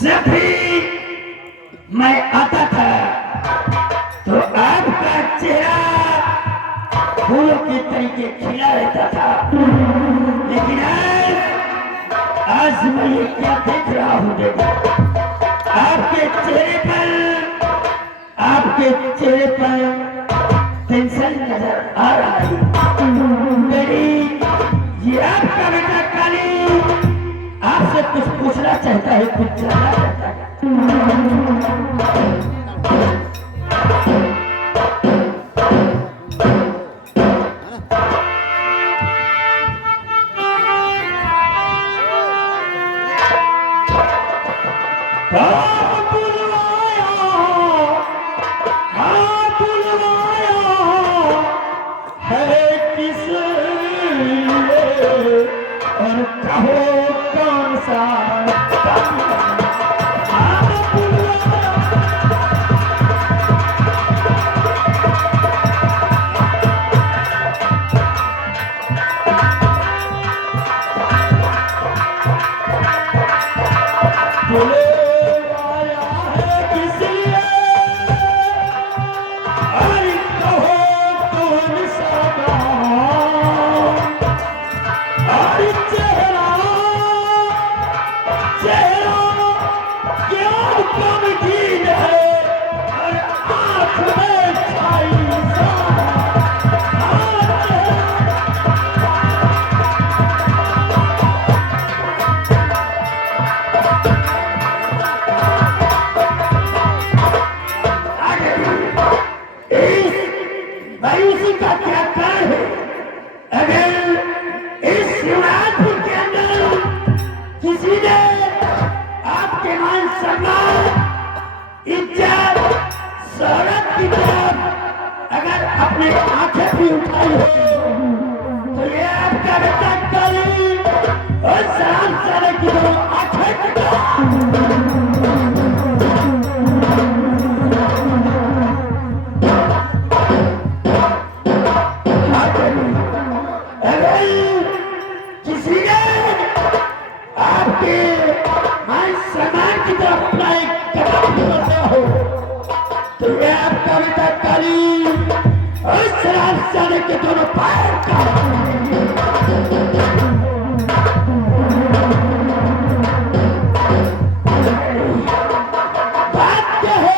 जब भी मैं आता था तो आपका चेहरा फूलों के तरीके खिला रहता था, लेकिन आज मैं ये क्या देख रहा हूँ? आपके चेहरे पर टेंशन नजर आ रहा है। ये आपका बेटा काली आपसे कुछ पूछना चाहता है, कुछ जानना चाहता है। के दोनों पैर बात क्या है?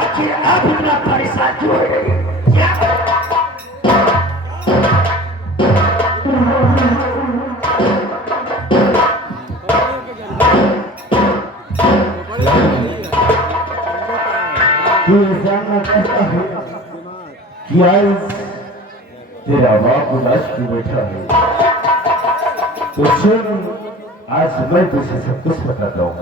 आखिर आप इतना परेशान क्यों हो रही है? तेरा बाप उदास क्यों बैठा है? तो सुन, आज मैं तुझे सब कुछ बताता हूँ।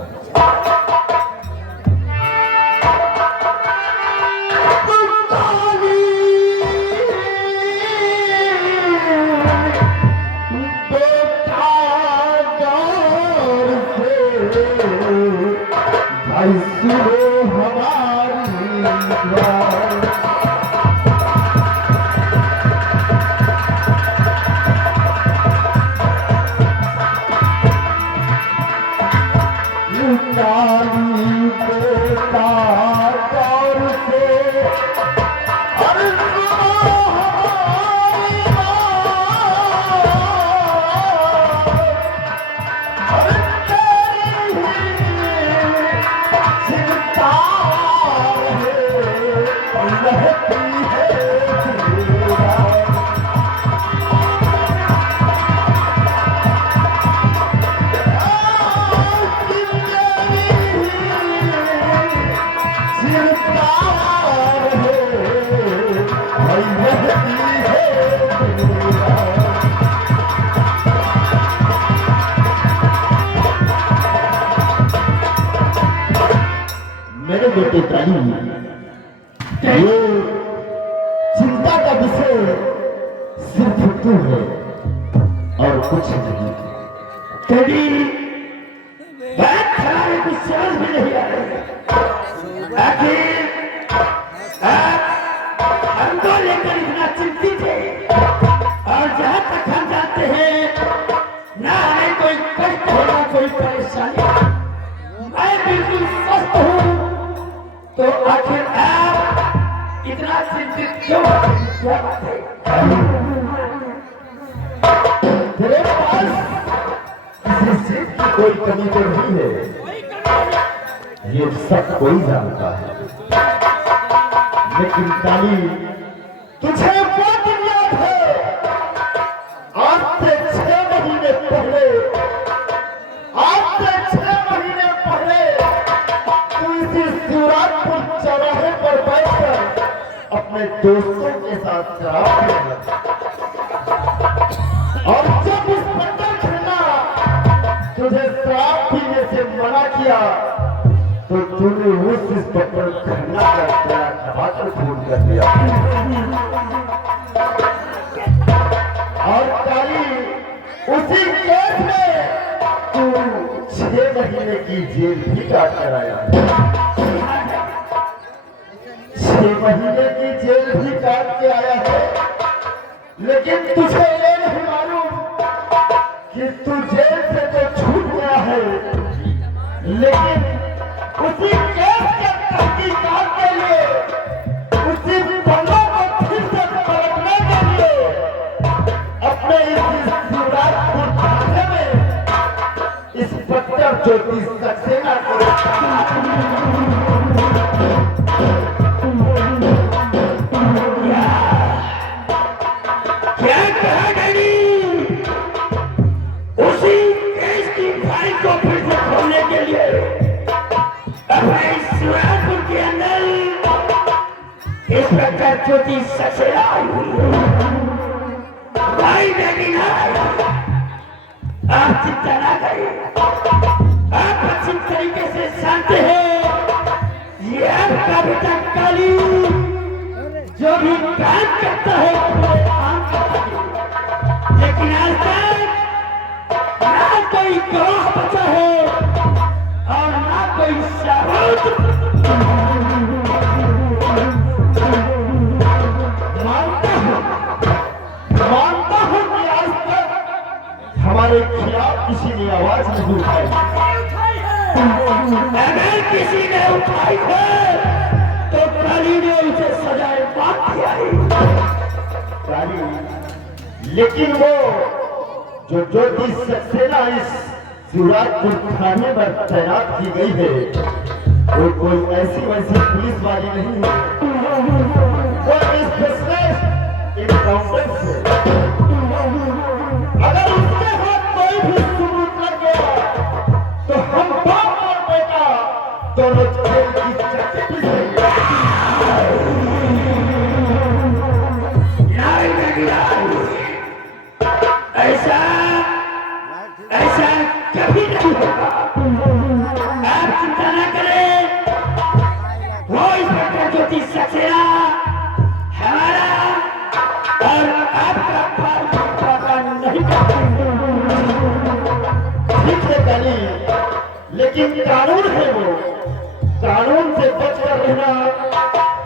भाई सुनो हमारी मेरे बेटे काली, ये चिंता का विषय सिर्फ तू है और कुछ नहीं। तेरी बात हमारे कुछ समझ में नहीं आ रही। आखिर हमको लेकर इतना चिंतित है, और जहाँ तक हम जानते हैं ना हमें कोई कष्ट होगा चिंतित क्यों हो? क्या बात है? तेरे पास किसी चीज की कोई कमी तो नहीं है, ये सब कोई जानता है। लेकिन काली, तुझे वो दिन याद है, आज से 6 महीने पहले, आज से 6 महीने पहले तू इसी शिवराजपुर चौराहे पर बैठकर अपने दोस्तों के साथ शराब पीने लगा। और जब उस पत्थर खिला तुझे शराब पीने से मना किया तो तूने उस इंस्पेक्टर खन्ना का तेरा टमाटर फोन कर दिया। और काली, उसी केस में तू 6 महीने की जेल भी काट कर आया। 6 महीने की जेल भी काट के आया है, लेकिन तुझे ये नहीं मालूम कि तू जेल से तो छूट गया है, लेकिन उसी केस के तहकीकात के लिए, उसी बंदों को फिर से पलटने के लिए अपने इस शिवराजपुर थाने में इंस्पेक्टर ज्योति सक्सेना को क्या कहा डैडी? उसी केस की फाइल को फिर से खोलने के लिए शिवराजपुर के अंदर इंस्पेक्टर ज्योति सक्सेना आई हुई है। भाई डैडी ना, आप चिंता ना करिए, आप अच्छी तरीके से जानते हैं ये आपका बेटा काली जो भी काम करता है पूरे काम करता है, लेकिन आज तक ना कोई गवाह बचा है और ना कोई सबूत। मानता हूं कि आज तक हमारे खिलाफ किसी ने आवाज नहीं उठाई। अगर किसी ने उठाई है तो काली ने उसे सजाए बात किया है। काली, लेकिन वो जो ज्योति सक्सेना इस शिवराजपुर थाने पर तैनात की गई है, वो कोई ऐसी वैसी पुलिस वाली नहीं है, वो स्पेशलिस्ट इनकाउंटर है। अगर उसके हाथ कोई भी सबूत लग गया तो हम बाप और बेटा दोनों जेल की चक्की से ऐसा ऐसा कभी नहीं होगा। आप चिंता न करें, वो इंस्पेक्टर ज्योति सक्सेना हमारा और आपका पता नहीं करते। ठीक है काली, लेकिन कानून है, वो कानून से बचकर रहना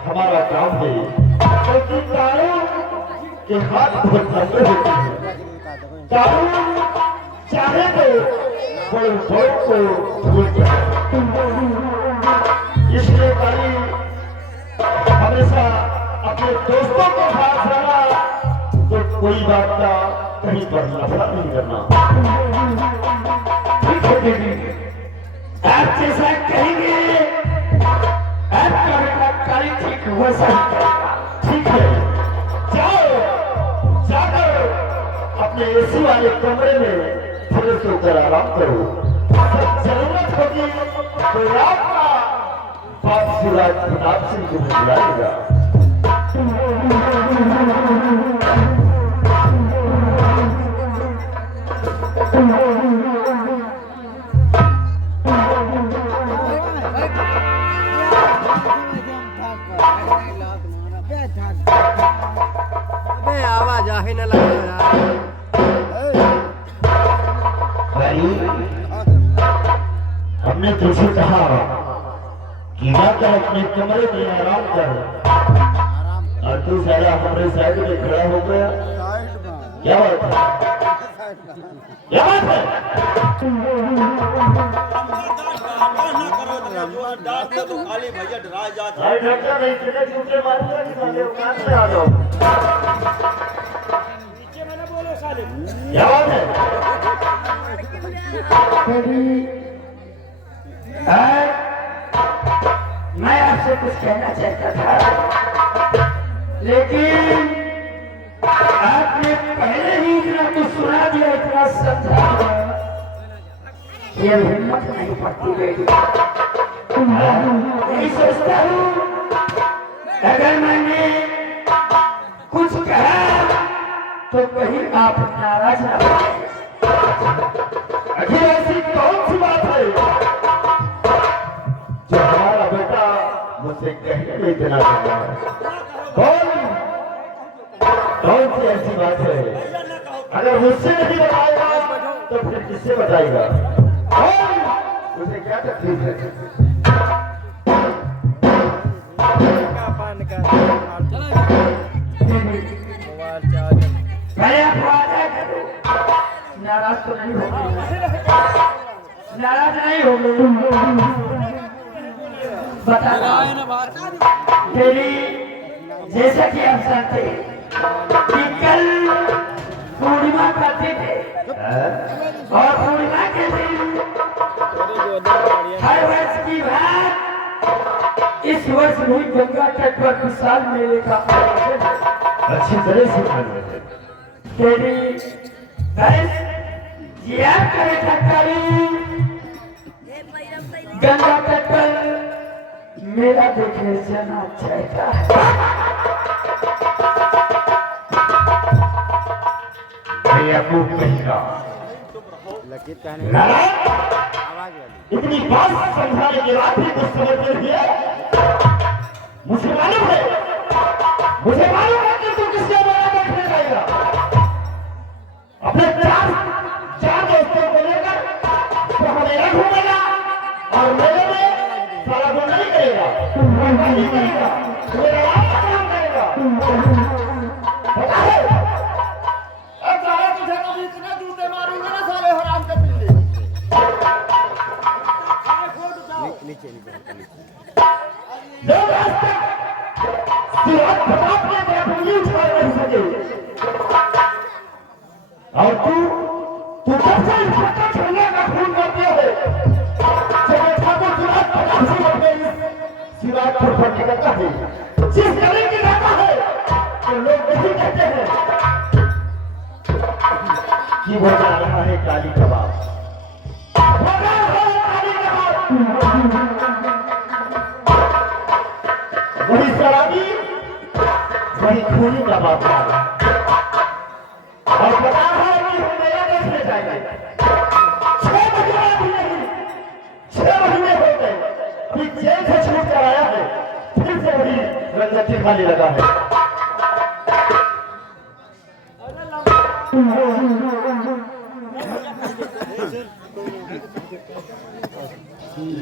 हमारा काम है, क्योंकि कानून के हाथ बहुत लंबे होते हैं। कानून चाहे तो बड़े बड़ों को भूल जाए। इसलिए काली, हमेशा अपने दोस्तों के साथ रहना, तो कोई बात का कहीं पर लफड़ा नहीं करना। ठीक है बेटी, आप जैसा कहेंगे आपका बेटा काली ठीक वैसा ही करेगा। ठीक है, जाओ, जाकर अपने एसी वाले कमरे में फ्रेश होकर आराम करो। जरूरत होगी तो रात का बाप शिवराज प्रताप सिंह को बुलाएगा। आवाज आ ही न लगा। हमने तुझे कहा कि जाकर अपने कमरे में आराम कर, और तू सारा हमारे साइड में खड़ा हो गया। क्या बात है? क्या बात है? काली भैया डरा जाता भाई डॉक्टर नहीं तेरे झूठे मारूंगा कि साले औकात में आ जाओ। क्या बात है? मैं आपसे कुछ कहना चाहता था, लेकिन आपने पहले ही इतना कुछ सुना दिया, इतना समझा दिया, ये हिम्मत नहीं पड़ती बेटी। नहीं सोचता हूँ अगर मैंने कुछ कहा तो कहीं आप नाराज ना हो जाए। आखिर ऐसी कौन सी बात है जो हमारा बेटा मुझसे कहने में इतना करता है? कौन सी ऐसी बात है? अगर मुझसे नहीं बताएगा तो फिर किससे बताएगा? मुझे क्या तकलीफ है? पान का मोबाइल चार्जर पहले आप वादा करो, नाराज तो नहीं होगी, नाराज नहीं होगी। बता तेरी, जैसा कि आप जानते हैं कि कल पूर्णिमा करते थे और पूर्णिमा के दिन हर वर्ष की बात इस वर्ष भी गंगा तट पर विशाल मेले का आयोजन है। अच्छी तरह से मालूम है। तेरी बस याद करे सरकारी गंगा तट पर मेला देखने जाना चाहता है। बेवकूफ कहेगा। लकीर कहने नारायण, आवाज वाली इतनी बात समझाने के बाद भी कुछ समझ नहीं है। मुझे मालूम है कि तू किसके मेला देखने जाएगा। अपने चार दोस्तों को लेकर तो मेला घूमेगा और मेले में सारा गुण नहीं करेगा, नहीं करेगा, मेरा काम करेगा। पता है? अब सारा तुझे कभी इतना जूते मारूंगा ना साले हराम के पिल्ले। नीचे नीचे लोग आज तक सिवाय प्रताप के बेअदबी उछाल नहीं सके। और तू जब से इंस्पेक्टर छेड़ने का खून करते हो, जब ठाकुर सिवाय प्रताप से बढ़ गई, सिवाय फुरफुर निकलता है, जिस गली की रहता है, तो लोग यही कहते हैं कि वो जा रहा है काली कबाब, वो जा रहा है काली कबाब। वही शराबी, वही खूनी का बाप है। और पता है कि हम मेला देखने जाएंगे। 6 महीने भी नहीं, 6 महीने हो गए, अभी जेल से छूट कर आया है, फिर से वही रंगती खाने लगा है।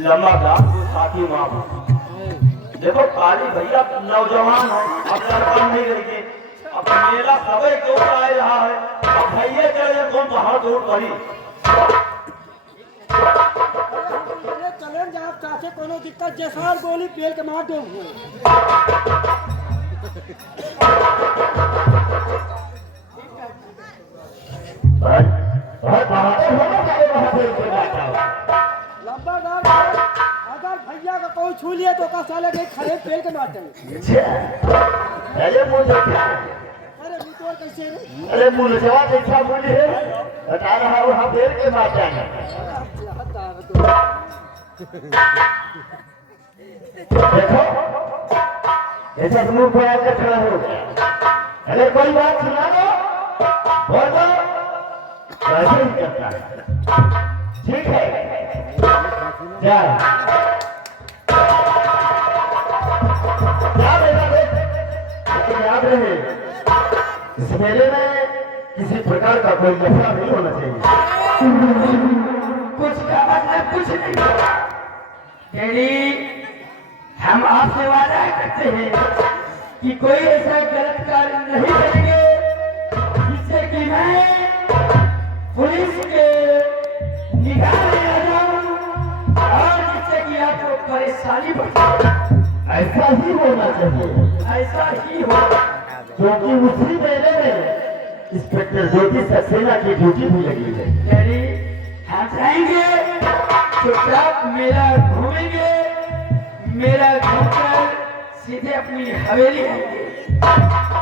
लम्बा गाँव साथी माँ। देखो काली भैया नौजवान है, अब लड़का नहीं रहेंगे, अब मेला सबे क्यों आ रहा है, अब भैया चले कौन तो हाथ जोड़ करी। चले जाओ चाचे कोनो दिक्कत जैसा गोली पेल के मार दो। बहुत बहादुर हो ना सारे बहादुर के बैठा हो। लंबा नाम अगर भैया का कोई छू लिया तो का साले के खड़े पेल के मार देंगे। अरे मुझे क्या, अरे मुतोर कैसे रे? अरे मुझे जवाब इच्छा बोली है, बता रहा हूँ हम पेड़ के मार जाना। देखो ऐसा मुंह को आकर खड़ा हो गया। अरे कोई बात सुना दो, बोल दो, ऐसे ही करता है। ठीक है, जा लेकिन याद रहे, इस मेले में किसी प्रकार का कोई लफड़ा नहीं होना चाहिए। कुछ का मतलब कुछ नहीं। डैडी, हम आपसे वादा करते हैं कि कोई ऐसा गलत कार्य नहीं करेंगे जिससे कि मैं पुलिस के निगाह में आ जाऊं और जिससे कि आपको परेशानी बढ़े। ऐसा ही होना चाहिए, ऐसा ही हो। क्योंकि उसी मेले में इंस्पेक्टर ज्योति सक्सेना की ड्यूटी भी लगी है। यदि हम जाएंगे चुपचाप मेला घूमेंगे, मेला घूमकर सीधे अपनी हवेली आएंगे।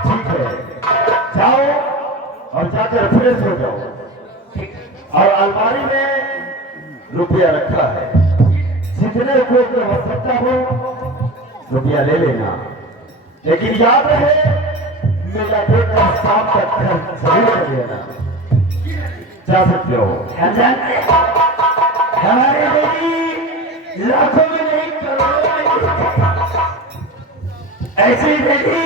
ठीक है, जाओ और जाकर फ्रेश हो जाओ। और अलमारी में रुपया रखा है, जितने रुपये की आवश्यकता हो रुपया ले लेना, लेकिन याद रहे मेरा देखकर शाम तक घर जरूर कर लेना। जा सकते हो। क्या जानते हैं? हमारे बेटी लाखों में नहीं करोड़ों में मिलते। ऐसी बेटी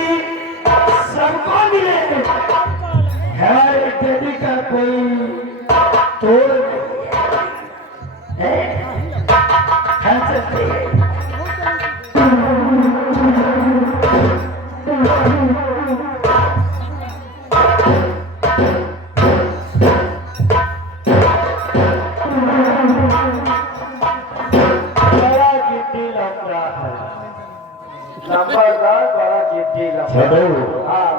सबको मिले। हमारे बेटी का कोई तोड़ नहीं है। हम चलते हैं। बड़ा गिट्टी लंबा है, लंबा का बड़ा गिट्टी लंबा। हाँ,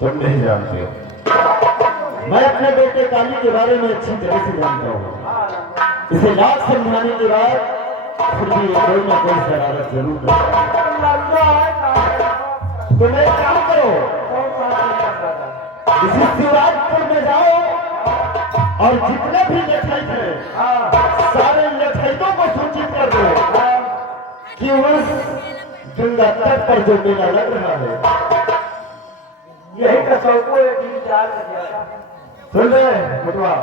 तुम नहीं जानते हो, मैं अपने बेटे काली के बारे में अच्छी तरह से जानता हूँ। इसे लाख समझाने के बाद फिर भी ये कोई ना कोई शरारत जरूर करता है। तुम एक काम करो, इसी शिवराजपुर में जाओ और जितने भी लेखक हैं सारे लेखकों को सूचित कर दो कि उस गंगा तट पर जो मेला लग रहा है, यही कसौ को एक दिन चार कर दिया था। सुन रहे बटवा,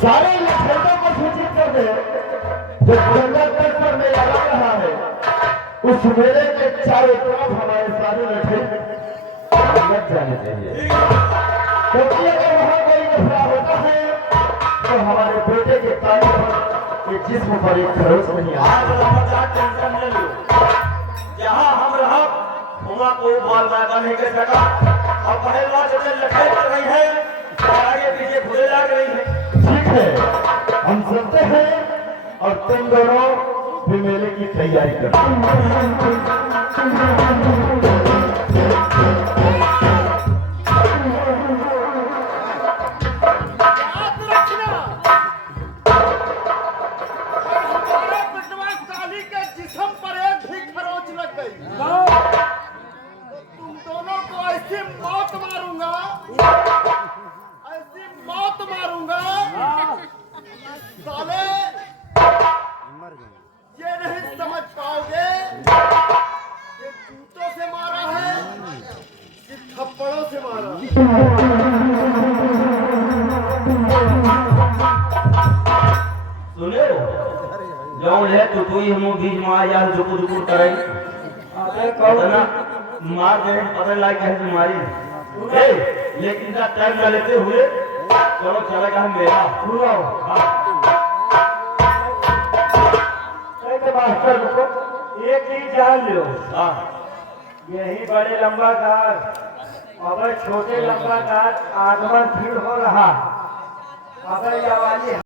सारे लेखकों को सूचित कर दे जो गंगा तट पर मेला लग रहा है, उस मेले के चारों तरफ हमारे सारे लेखक लग जाने चाहिए। क्योंकि अगर वहाँ कोई नफरा होता है तो हमारे बेटे के तारीफ पर ये जिस्म पर एक खरोच नहीं आता। टेंशन ले लो, जहाँ हम रहा वहाँ कोई बाल बाका नहीं कर सका। और पहले बार जब लड़ाई कर रही है आगे पीछे घुरे लग रही है। ठीक है, हम सुनते हैं और तुम दोनों भी मेले की तैयारी करो। याद रखना, हमारे बिटवा काली के जिस्म पर एक भी खरोच लग गई तो तुम दोनों को ऐसी मौत मारूंगा, ऐसी मौत मारूंगा साले मर गए। ये नहीं समझ पाओगे कि जूतों से मारा है कि थप्पड़ों से मारा है। सुने जो ले तू ही हम बीच में आ जा जुकुर जुकुर करे। अबे कौन ना मार दे पता लग गया तुम्हारी। ए लेकिन का टाइम ना लेते हुए चलो चलेगा हम मेला पूरा। मास्टर रुको, एक चीज जान लो, हां यही बड़े लंबा कार अगर छोटे लंबा कार आगमन भीड़ हो रहा, अगर ये वाली